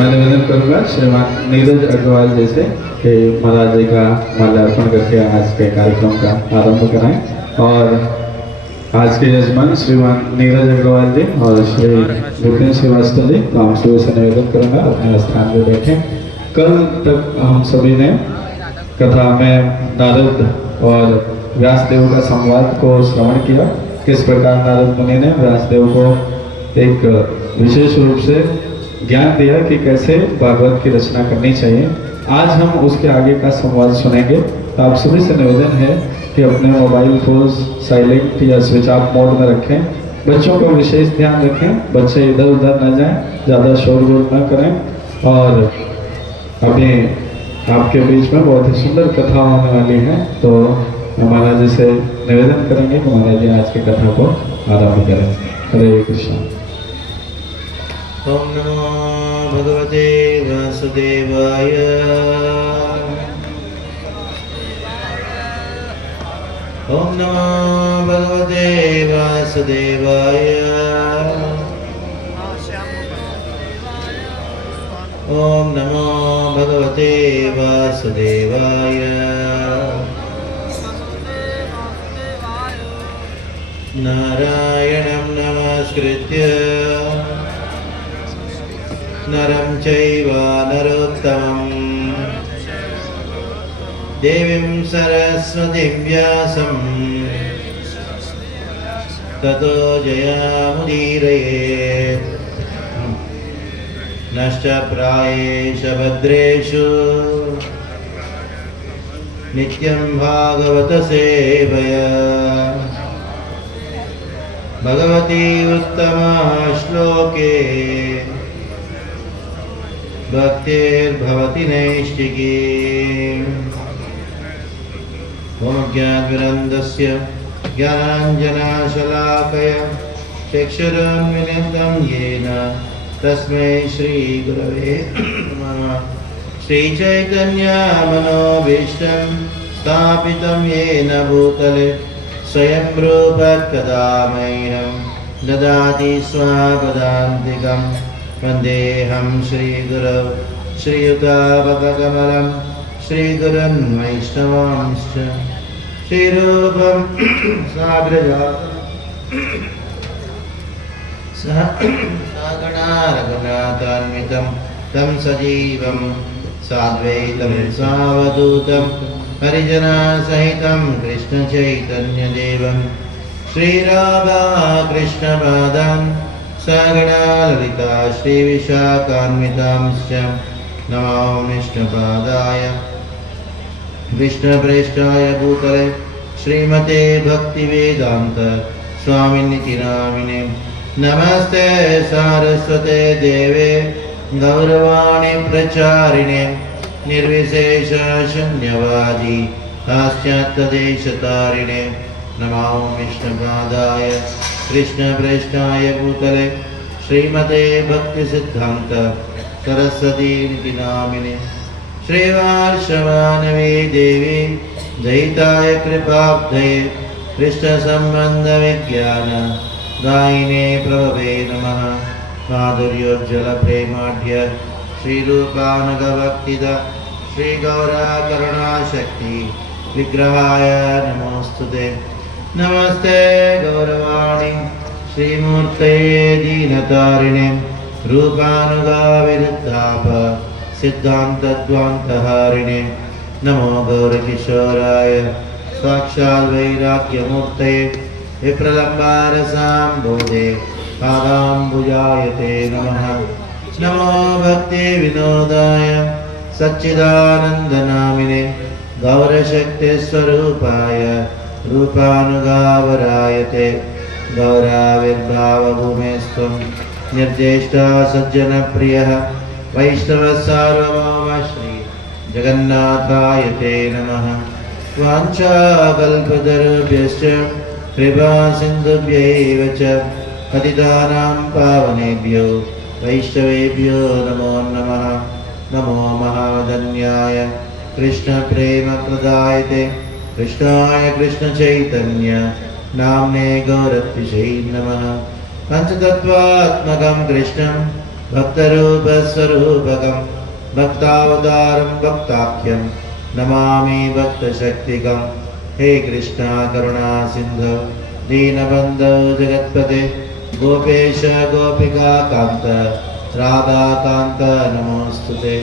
मैं निवेदन करूँगा श्रीमान नीरज अग्रवाल जैसे कि महाराज जी का माल्यार्पण करके आज के कार्यक्रम का आरंभ कराएं। और आज के यजमान श्रीमान नीरज अग्रवाल जी और श्री विपिन श्रीवास्तव जी, तो हम सभी से निवेदन करूँगा अपने स्थान पर बैठें। कल तक हम सभी ने कथा में नारद और व्यासदेव का संवाद को श्रवण किया, किस प्रकार नारद मुनि ने व्यासदेव को एक विशेष रूप से ज्ञान दिया कि कैसे भागवत की रचना करनी चाहिए। आज हम उसके आगे का संवाद सुनेंगे। तो आप सभी से निवेदन है कि अपने मोबाइल फोन साइलेंट या स्विच ऑफ मोड में रखें। बच्चों का विशेष ध्यान रखें, बच्चे इधर उधर न जाएं, ज़्यादा शोरगुल न करें। और अभी आपके बीच में बहुत ही सुंदर कथा होने वाली है, तो महाराज जी से निवेदन करेंगे कि महाराज जी आज की कथा को आरंभ करें। हरे कृष्ण। ओम नमो भगवते वासुदेवाय। ओम नमो भगवते वासुदेवाय। ओम नमो भगवते वासुदेवाय। नारायणं नमस्कृत्य नरं चैव नरोत्तमं देवीं सरस्वतीं व्यासं ततो जयामुदीरयेत्। नश्च प्रायेष भद्रेषु नित्यं भागवत सेवया। भगवती उत्तमा श्लोके भक्तिर्भवति नैष्टिकी। ओम ज्ञानविरन्दस्य ज्ञानाञ्जनशलाकया चक्षुरुन्मीलितं येन तस्मै श्रीगुरवे नमः। श्रीचैतन्यमनोभीष्टं स्थापितं येन भूतले स्वयं रूप कदा मह्यं ददाति स्वपदान्तिकं वन्देऽहं श्रीगुरौ श्रीयुतापदकमलं श्रीगुरुन् वैष्णवांश्च श्रीरूपं सागणा रघुनाथान्वितं तं सजीवं साद्वैतं सावधूतं हरिजनसहितं कृष्णचैतन्यदेवं श्रीराधाकृष्णपादान् सागणा ललिता श्रीविशाखान्वितांश्च नमो विष्णुपादाय विष्णुप्रेष्ठाय भूतले श्रीमते भक्तिवेदान्त स्वामिनिति नामिने नमस्ते सारस्वते देवे गौरवाणी प्रचारिणे निर्विशेष शून्यवादी पाश्चात्यदेशतारिणे नमो विष्णुपादाय कृष्णप्रेष्ठाय भूतले श्रीमते भक्तिसिद्धान्त सरस्वती नामिने श्रीवार्षवानवी देवी दयिताय कृपाब्धये कृष्णसम्बन्धविज्ञान दायिने प्रभवे नमः माधुर्योज्ज्वलप्रेमाढ्य श्रीरूपानुगभक्तिद श्रीगौराकरुणाशक्ति विग्रहाय नमोस्तुते नमस्ते गौरवाणी श्रीमूर्ते दीनतारिणे रूपानुगाविरुद्धाप सिद्धान्तद्वान्तहारिणे नमो गौरकिशोराय साक्षात् वैराग्यमूर्तये विप्रलम्बारसाम्बोधे पादाम्बुजाय ते नमः नमो भक्तिविनोदाय सच्चिदानन्दनामिने गौरशक्तिस्वरूपाय रूपानुगावराय ते गौराविर्भावभूमेस्त्वं निर्देष्टा सज्जनप्रियः वैष्णवसार्वभौम श्री जगन्नाथाय ते नमः वाञ्छाकल्पतरुभ्यश्च कृपा सिन्धुभ्यैव च पतितानां पावनेभ्यो वैष्णवेभ्यो नमो नमः नमो महावदन्याय कृष्णप्रेमप्रदायते कृष्णाय कृष्णचैतन्य नाम्ने गौरत्विषै नमः पञ्चतत्त्वात्मकं कृष्णं भक्तरूपस्वरूपकं भक्तावतारं भक्ताख्यं नमामि भक्तशक्तिकं हे कृष्णा करुणा सिन्धो दीनबन्धो जगत्पते गोपेश गोपिका कान्त राधाकान्त नमोऽस्तुते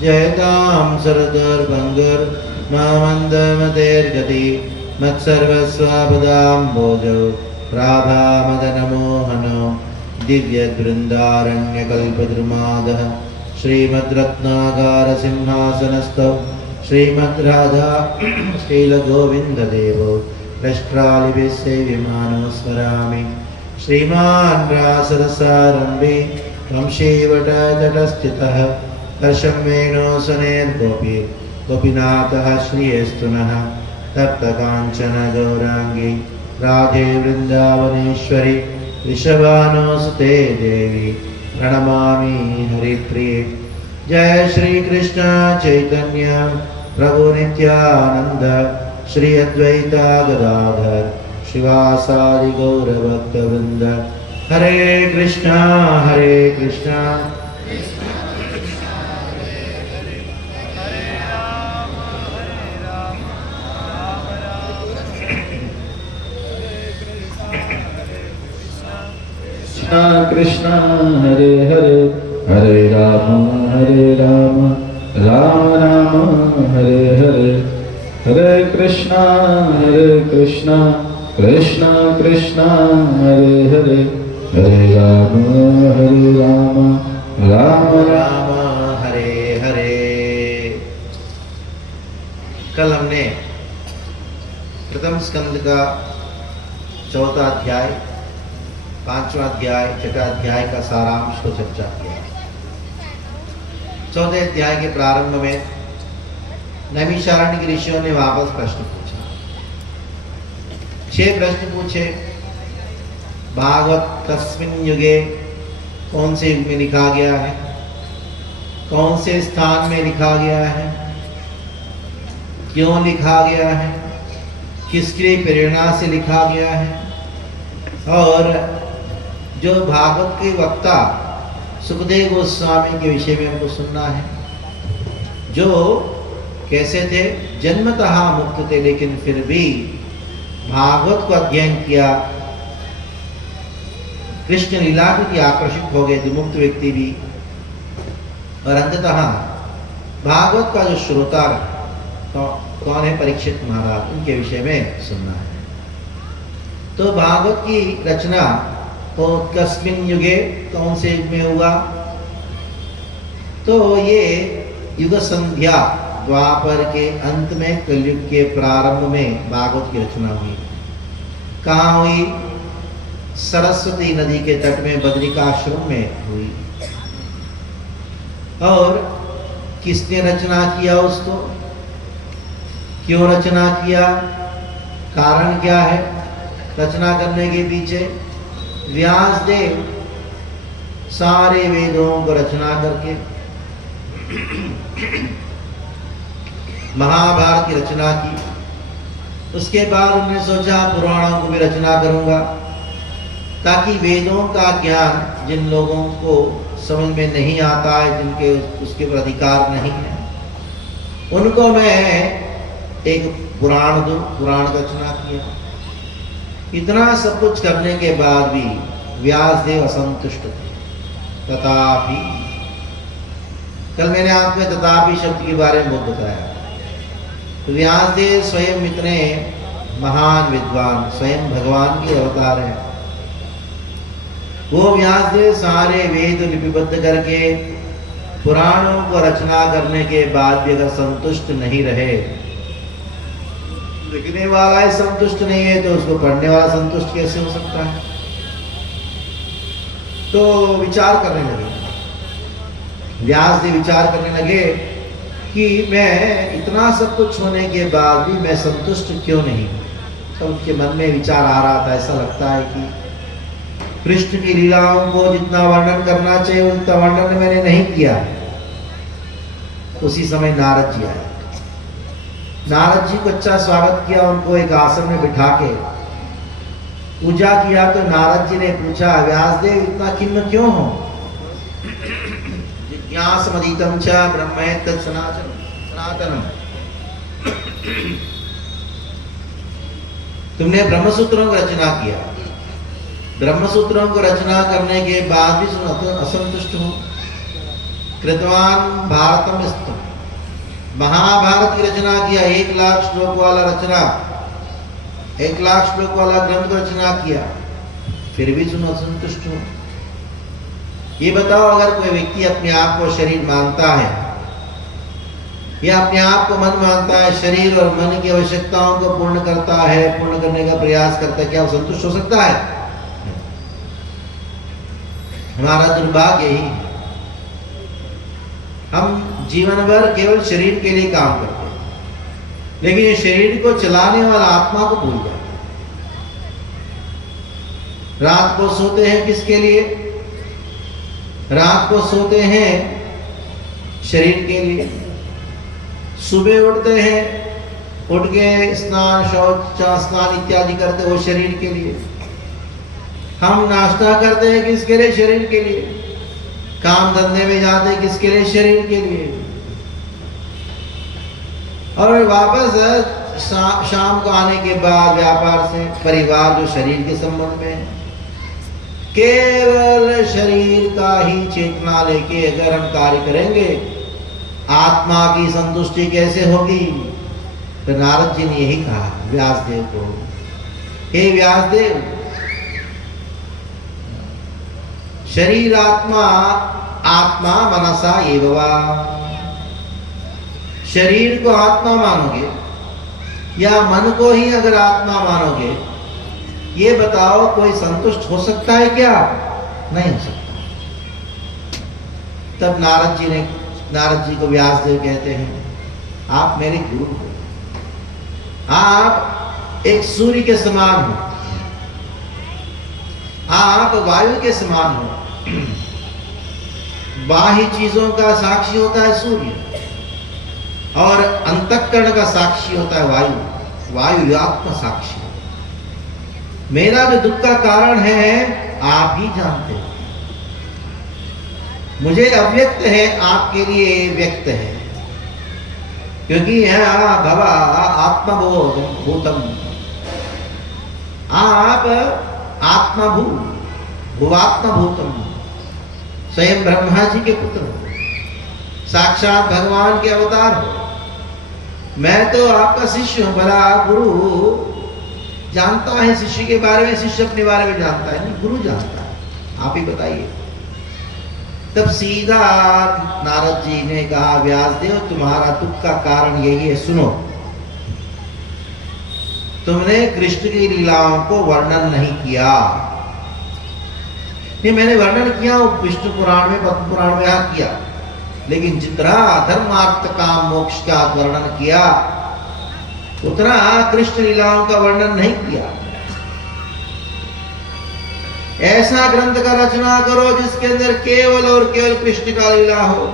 जयतां सरदुर्भङ्गुर्मामन्दमतेर्गति मत्सर्वस्वापदाम्बोजो राधामदनमोहनो दिव्यबृन्दारण्यकल्पद्रुमादः श्रीमद्रत्नागारसिंहासनस्थौ श्रीमद्राधा श्रीलगोविन्ददेवो रष्ट्रालिभिः सेव्यमानो स्मरामि श्रीमान् रासरसारम्भे वंशीवटतटस्थितः कर्षं वेणुसुनेर्गोपी गोपीनाथः श्रियस्तु नः तप्तकाञ्चन गौराङ्गी राधे वृन्दावनेश्वरी वृषभानुसुते देवी प्रणमामि हरिप्रिये जय श्री कृष्ण चैतन्य प्रभु नित्यानंद श्री अद्वैता गदाधर शिवासादि गौरभक्तवृंद हरे कृष्णा कृष्णा हरे हरे हरे राम राम राम हरे हरे हरे कृष्णा कृष्णा कृष्णा हरे हरे हरे राम राम राम हरे हरे। कल हमने प्रथम स्कंद का चौथा अध्याय, पांचवा अध्याय, छठा अध्याय का सारांश को चर्चा किया। चौथे अध्याय के प्रारंभ में नैमिषारण्य के ऋषियों ने वापस प्रश्न पूछा। 6 प्रश्न पूछे। भागवत कस्मिन युगे, कौन से युग में लिखा गया है, कौन से स्थान में लिखा गया है, क्यों लिखा गया है, किसकी प्रेरणा से लिखा गया है, और जो भागवत के वक्ता सुखदेव गोस्वामी के विषय में हमको सुनना है, जो कैसे थे, जन्मतः मुक्त थे लेकिन फिर भी भागवत को अध्ययन किया, कृष्ण लीला के प्रति आकर्षित हो गए विमुक्त व्यक्ति भी, और अंततः भागवत का जो श्रोता तो कौन है, परीक्षित महाराज, उनके विषय में सुनना है। तो भागवत की रचना तो कस्मिन युगे, कौन से युग में हुआ, तो ये युग संध्या द्वापर के अंत में, कलयुग के प्रारंभ में भागवत की रचना हुई। कहाँ हुई? सरस्वती नदी के तट में बद्रिकाश्रम में हुई। और किसने रचना किया उसको, क्यों रचना किया, कारण क्या है रचना करने के पीछे? व्यासदेव सारे वेदों को रचना करके महाभारत की रचना की। उसके बाद उन्होंने सोचा पुराणों को भी रचना करूंगा, ताकि वेदों का ज्ञान जिन लोगों को समझ में नहीं आता है, जिनके उसके ऊपर अधिकार नहीं है, उनको मैं एक पुराण दूं। पुराण रचना किया। इतना सब कुछ करने के बाद भी व्यासदेव असंतुष्ट थे। तथापि, कल मैंने आपको तथापि शब्द के बारे में बहुत बताया। तो व्यासदेव स्वयं इतने महान विद्वान, स्वयं भगवान के अवतार हैं। वो व्यासदेव सारे वेद लिपिबद्ध करके पुराणों को रचना करने के बाद भी अगर संतुष्ट नहीं रहे, लिखने वाला ही संतुष्ट नहीं है, तो उसको पढ़ने वाला संतुष्ट कैसे हो सकता है? तो विचार करने लगे, व्यासदेव विचार करने लगे कि मैं इतना सब कुछ होने के बाद भी मैं संतुष्ट क्यों नहीं। तो उनके मन में विचार आ रहा था, ऐसा लगता है कि कृष्ण की लीलाओं को जितना वर्णन करना चाहिए उतना वर्णन मैंने नहीं किया। उसी समय नारद जी आए। नारद जी को अच्छा स्वागत किया, उनको एक आसन में बिठा के पूजा किया। तो नारद जी ने पूछा, व्यासदेव इतना खिन्न क्यों हो? जिज्ञासमधीतम च ब्रह्मेतत् सनातनम। तुमने ब्रह्मसूत्रों को रचना किया, ब्रह्मसूत्रों को रचना करने के बाद भी असंतुष्ट हो। कृतवान भारतम स्तुम, महाभारत की रचना किया, 1,00,000 श्लोक वाला रचना, 1,00,000 श्लोक वाला ग्रंथ रचना किया, फिर भी तुम असंतुष्ट हो। ये बताओ, अगर कोई व्यक्ति अपने आप को शरीर मानता है या अपने आप को मन मानता है, शरीर और मन की आवश्यकताओं को पूर्ण करता है, पूर्ण करने का प्रयास करता है, क्या वो संतुष्ट हो सकता है? हमारा दुर्भाग्य ही, हम जीवन भर केवल शरीर के लिए काम करते हैं, लेकिन ये शरीर को चलाने वाला आत्मा को भूल जाते हैं। रात को सोते हैं किसके लिए? रात को सोते हैं शरीर के लिए। सुबह उठते हैं, उठ के स्नान, शौच, स्नान इत्यादि करते हो शरीर के लिए। हम नाश्ता करते हैं किसके लिए? शरीर के लिए। काम धंधे में जाते हैं किसके लिए? शरीर के लिए। और वापस शाम को आने के बाद व्यापार से परिवार, जो शरीर के संबंध में, केवल शरीर का ही चेतना लेके अगर हम कार्य करेंगे, आत्मा की संतुष्टि कैसे होगी? तो नारद जी ने यही कहा व्यासदेव को, हे व्यासदेव, शरीर आत्मा, आत्मा मनसा एव वा। शरीर को आत्मा मानोगे या मन को ही अगर आत्मा मानोगे, ये बताओ कोई संतुष्ट हो सकता है क्या? नहीं हो सकता। तब नारद जी को व्यासदेव कहते हैं, आप मेरे गुरु हो, आप एक सूर्य के समान हो, आप वायु के समान हो। बाह्य चीजों का साक्षी होता है सूर्य, और अंतःकरण का साक्षी होता है वायु। वायु आत्मा साक्षी। मेरा जो दुख का कारण है आप ही जानते हो। मुझे अव्यक्त है, आपके लिए व्यक्त है, क्योंकि यहाँ भवा आत्मबोध भूतम, आप आत्मभू भुवात्म भूतम, स्वयं ब्रह्मा जी के पुत्र हो, साक्षात भगवान के अवतार हो। मैं तो आपका शिष्य हूं। भला गुरु जानता है शिष्य के बारे में, शिष्य अपने बारे में जानता है नहीं, गुरु जानता है। आप ही बताइए। तब सीधा नारद जी ने कहा, व्यासदेव तुम्हारा दुख का कारण यही है, सुनो। तुमने कृष्ण की लीलाओं को वर्णन नहीं किया। नहीं, मैंने वर्णन किया विष्णु पुराण में, पद्म पुराण में किया, लेकिन जितना धर्मार्थ काम मोक्ष का वर्णन किया उतना कृष्ण लीलाओं का वर्णन नहीं किया। ऐसा ग्रंथ का रचना करो जिसके अंदर केवल और केवल कृष्ण का लीला हो।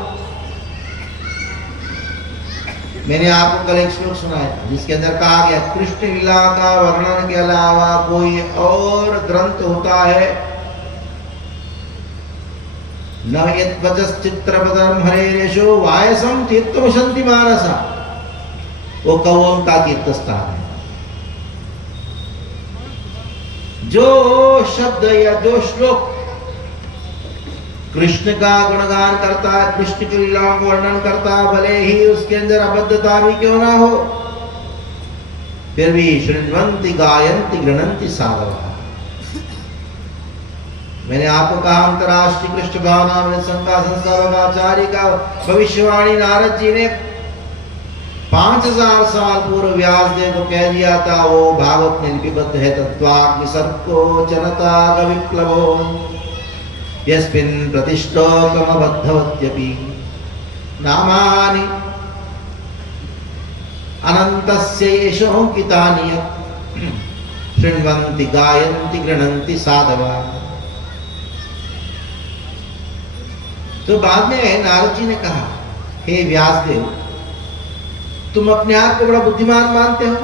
मैंने आपको कल एक श्लोक सुनाया जिसके अंदर कहा गया, कृष्ण लीला का वर्णन के अलावा कोई और ग्रंथ होता है न यद्वचश्चित्रपदं हरेरेशो वायसं तीर्थमशन्ति मानसा, वो कौओं का तीर्थ स्थान है। जो शब्द या जो श्लोक कृष्ण का गुणगान करता है, कृष्ण की लीलाओं को वर्णन करता है, भले ही उसके अंदर अबद्धता भी क्यों ना हो, फिर भी शृण्वन्ति गायन्ति गृह्णन्ति साधवः। मैंने आपको कहा अंतरराष्ट्रीय कृष्ण भावना संघा संस्थापकाचार्य का भविष्यवाणी नारद जी ने 5000 साल पूर्व व्यासदेव को कह दिया था। वो भागवत में लिपिबद्ध है। तत्वाग्नि सर्को जनता विप्लवो यस्मिन् प्रतिष्ठोकमबद्धवत्यपि नामानि अनन्तस्य येषोऽङ्कितानि शृण्वन्ति गायन्ति गृह्णन्ति साधवः। तो बाद में नारद जी ने कहा, हे व्यासदेव, तुम अपने आप को बड़ा बुद्धिमान मानते हो,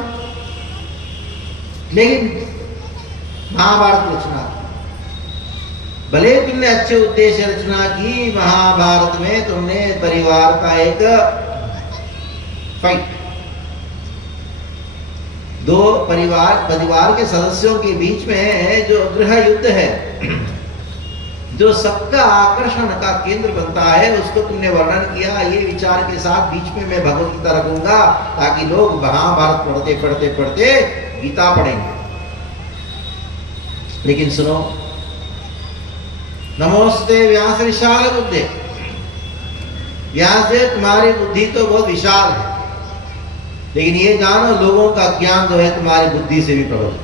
लेकिन महाभारत रचना, भले तुमने अच्छे उद्देश्य रचना की, महाभारत में तुमने परिवार का एक फाइट, दो परिवार के सदस्यों के बीच में जो गृह युद्ध है, जो सबका आकर्षण का केंद्र बनता है, उसको तुमने वर्णन किया। ये विचार के साथ बीच में मैं भगवत गीता रखूंगा ताकि लोग महाभारत पढ़ते पढ़ते पढ़ते गीता पढ़ेंगे। लेकिन सुनो, नमोस्ते व्यास विशाल बुद्धे, व्यासदेव तुम्हारी बुद्धि तो बहुत विशाल है, लेकिन ये जानो लोगों का ज्ञान जो है तुम्हारी बुद्धि से भी प्रबल है।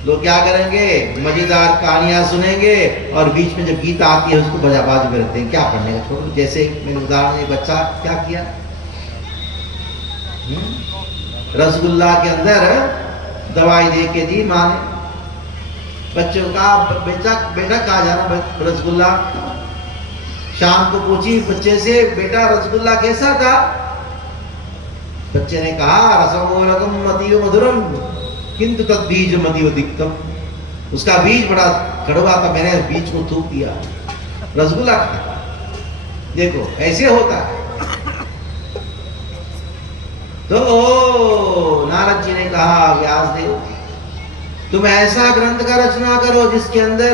लोग क्या करेंगे, मजेदार कहानियां सुनेंगे और बीच में जब गीता आती है उसको बजाबाजी में रखते हैं, क्या पढ़ने का छोड़ो। जैसे मैंने उदाहरण, एक बच्चा क्या किया, रसगुल्ला के अंदर दवाई दे के दी माँ ने। बच्चों का बेटा कहा जाना रसगुल्ला। शाम को पूछी बच्चे से, बेटा रसगुल्ला कैसा था? बच्चे ने कहा, रसमोलकम अतीव मधुरम किंतु तद्बीज मतीव तिक्तम। उसका बीज बड़ा कड़वा था, मैंने बीज को थूक दिया, रसगुल्ला खाया। देखो ऐसे होता है। तो नारद जी ने कहा, व्यासदेव तुम ऐसा ग्रंथ का रचना करो जिसके अंदर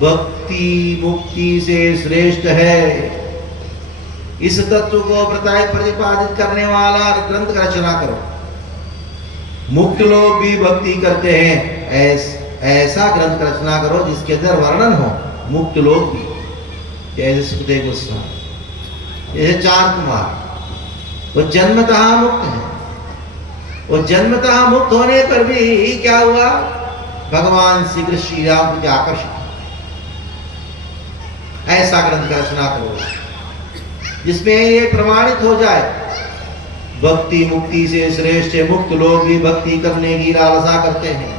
भक्ति मुक्ति से श्रेष्ठ है, इस तत्व को प्रतिपादित करने वाला ग्रंथ का रचना करो। मुक्त लोग भी भक्ति करते हैं, ऐसा ग्रंथ का रचना करो जिसके अंदर वर्णन हो मुक्त लोग भी, जैसे सुखदेव गोस्वामी, जैसे चांद कुमार, वो जन्मतः मुक्त है। वो जन्मतः मुक्त होने पर भी क्या हुआ, भगवान श्री कृष्ण श्री राम के आकर्षित। ऐसा ग्रंथ का रचना करो जिसमें ये प्रमाणित हो जाए, भक्ति मुक्ति से श्रेष्ठ है, मुक्त लोग भी भक्ति करने की लालसा करते हैं।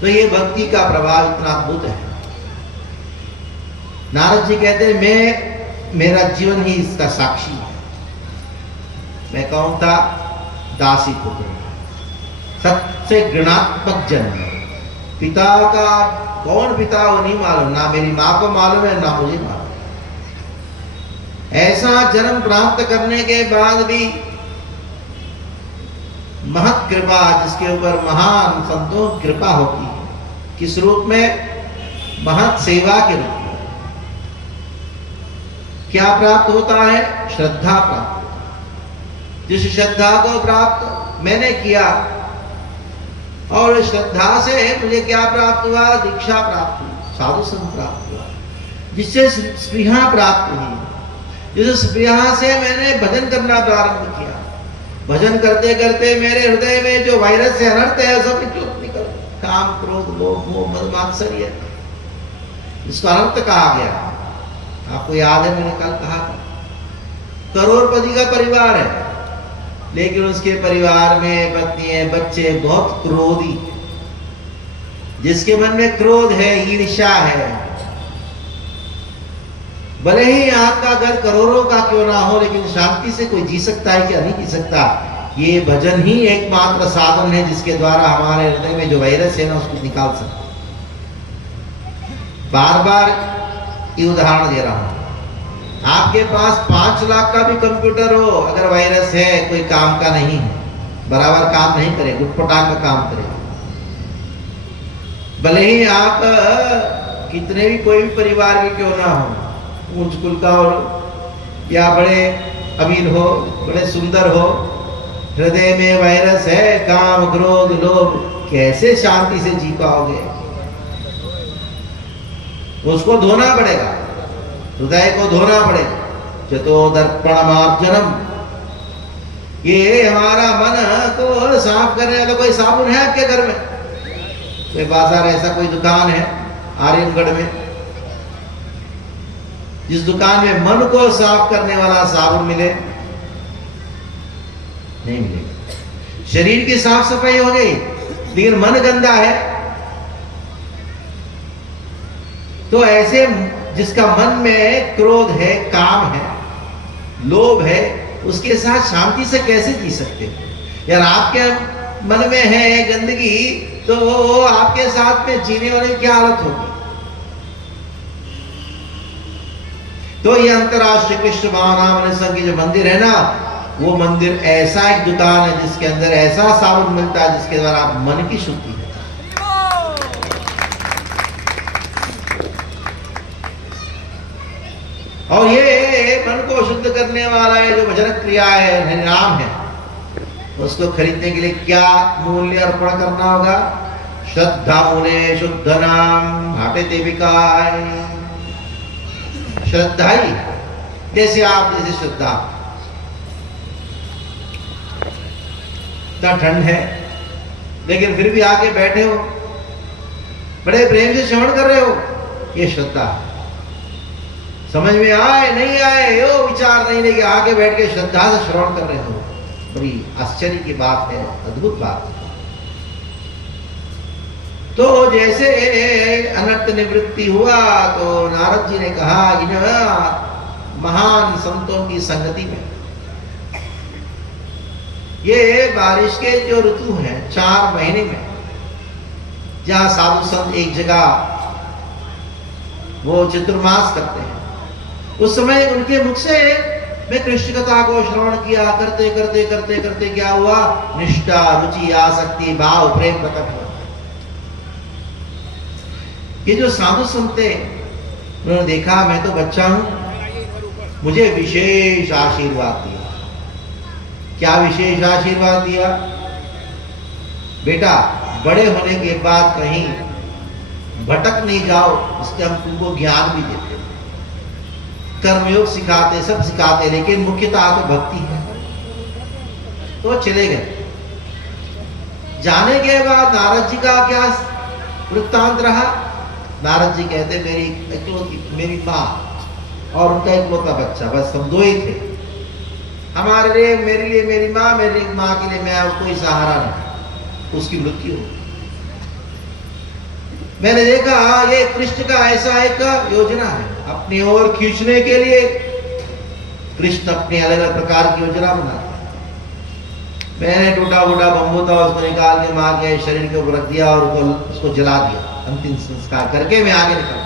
तो ये भक्ति का प्रभाव इतना अद्भुत है। नारद जी कहते मेरा जीवन ही इसका साक्षी है। मैं कौन था? दासी पुत्र, सबसे घृणात्मक जन्म। पिता का कौन पिता वो नहीं मालूम, ना मेरी माँ को मालूम है ना मुझे मालूम। ऐसा जन्म प्राप्त करने के बाद भी महत कृपा, जिसके ऊपर महान संतों की कृपा होती है, किस रूप में? महत सेवा के रूप में। क्या प्राप्त होता है? श्रद्धा प्राप्त होता है। जिस श्रद्धा को प्राप्त मैंने किया, और श्रद्धा से मुझे क्या प्राप्त हुआ? दीक्षा प्राप्त हुई, साधु संग प्राप्त हुआ, जिससे स्पृहा प्राप्त हुई। जिस स्पृहा से मैंने भजन करना प्रारंभ किया, भजन करते करते मेरे हृदय में जो वायरस से अनर्थ है सब निकल, काम क्रोध लोभ मोह मद मात्सर्य, इसको अनर्थ कहा गया। आपको याद है मैंने कल कहा था, करोड़पति का परिवार है, लेकिन उसके परिवार में पत्नी है, बच्चे बहुत क्रोधी। जिसके मन में क्रोध है, ईर्ष्या है, भले ही आपका घर करोड़ों का क्यों ना हो, लेकिन शांति से कोई जी सकता है क्या? नहीं जी सकता। ये भजन ही एकमात्र साधन है जिसके द्वारा हमारे हृदय में जो वायरस है ना, उसको निकाल सकते। बार बार ये उदाहरण दे रहा हूं। आपके पास 5 लाख का भी कंप्यूटर हो, अगर वायरस है, कोई काम का नहीं है, बराबर काम नहीं करे, गुटपटांग का काम करे। भले ही आप कितने भी कोई भी परिवार के क्यों ना हो, ऊंच कुल का हो या बड़े अमीर हो, बड़े सुंदर हो, हृदय में वायरस है, काम क्रोध लोभ, कैसे शांति से जी पाओगे? उसको धोना पड़ेगा, हृदय को धोना पड़ेगा। चतो दर्पण मार्जनम, ये हमारा मन को साफ करने वाला कोई साबुन है आपके घर में? कोई बाजार ऐसा कोई दुकान है आर्यनगढ़ में जिस दुकान में मन को साफ करने वाला साबुन मिले? नहीं मिलेगा। शरीर की साफ सफाई हो गई, लेकिन मन गंदा है, तो ऐसे जिसका मन में क्रोध है, काम है, लोभ है, उसके साथ शांति से कैसे जी सकते हैं? यार आपके मन में है गंदगी, तो वो आपके साथ में जीने वाले की क्या हालत होगी? तो ये अंतरराष्ट्रीय कृष्ण भावनामृत संघ की जो मंदिर है ना, वो मंदिर ऐसा एक दुकान है जिसके अंदर ऐसा साबुन मिलता है जिसके द्वारा आप मन की शुद्धि है। और ये मन को शुद्ध करने वाला है जो भजन क्रिया है, नाम है, उसको खरीदने के लिए क्या मूल्य अर्पण करना होगा? श्रद्धा मुने शुद्ध नाम भाटे देविकाय। श्रद्धा ही, जैसे आप जैसे श्रद्धा, इतना ठंड है लेकिन फिर भी आके बैठे हो, बड़े प्रेम से श्रवण कर रहे हो, ये श्रद्धा है। समझ में आए नहीं आए यो विचार नहीं लेके आके बैठ के श्रद्धा से श्रवण कर रहे हो, बड़ी आश्चर्य की बात है, अद्भुत बात है। तो जैसे अनर्थ निवृत्ति हुआ तो नारद जी ने कहा इन महान संतों की संगति में, ये बारिश के जो ऋतु हैं 4 महीने में, जहां साधु संत एक जगह वो चतुर्मास करते हैं, उस समय उनके मुख से मैं कृष्ण कथा को श्रवण किया, करते करते करते करते क्या हुआ? निष्ठा, रुचि, आसक्ति, भाव, प्रेम प्रकट हुआ। ये जो साधु संत थे, उन्होंने देखा मैं तो बच्चा हूं, मुझे विशेष आशीर्वाद दिया। क्या विशेष आशीर्वाद दिया? बेटा बड़े होने के बाद कहीं भटक नहीं जाओ, इसके हम तुमको ज्ञान भी देते, कर्मयोग सिखाते, सब सिखाते, लेकिन मुख्यतः तो भक्ति है। तो चले गए। जाने के बाद नारद जी का क्या वृत्तांत रहा? नारद जी कहते मेरी माँ और उनका इकलौता बच्चा, बस हम 2 ही थे। हमारे लिए, मेरे लिए मेरी माँ, मेरी माँ के लिए मैं और कोई सहारा नहीं, उसकी मृत्यु हो। मैंने देखा ये कृष्ण का ऐसा एक योजना है। अब अपनी ओर खींचने के लिए कृष्ण अपनी अलग अलग प्रकार की योजना बनाते। मैंने टूटा फूटा बम्बू था, उसको निकाल के माँ के शरीर के ऊपर रख दिया और उसको जला दिया, अंतिम संस्कार करके मैं आगे निकल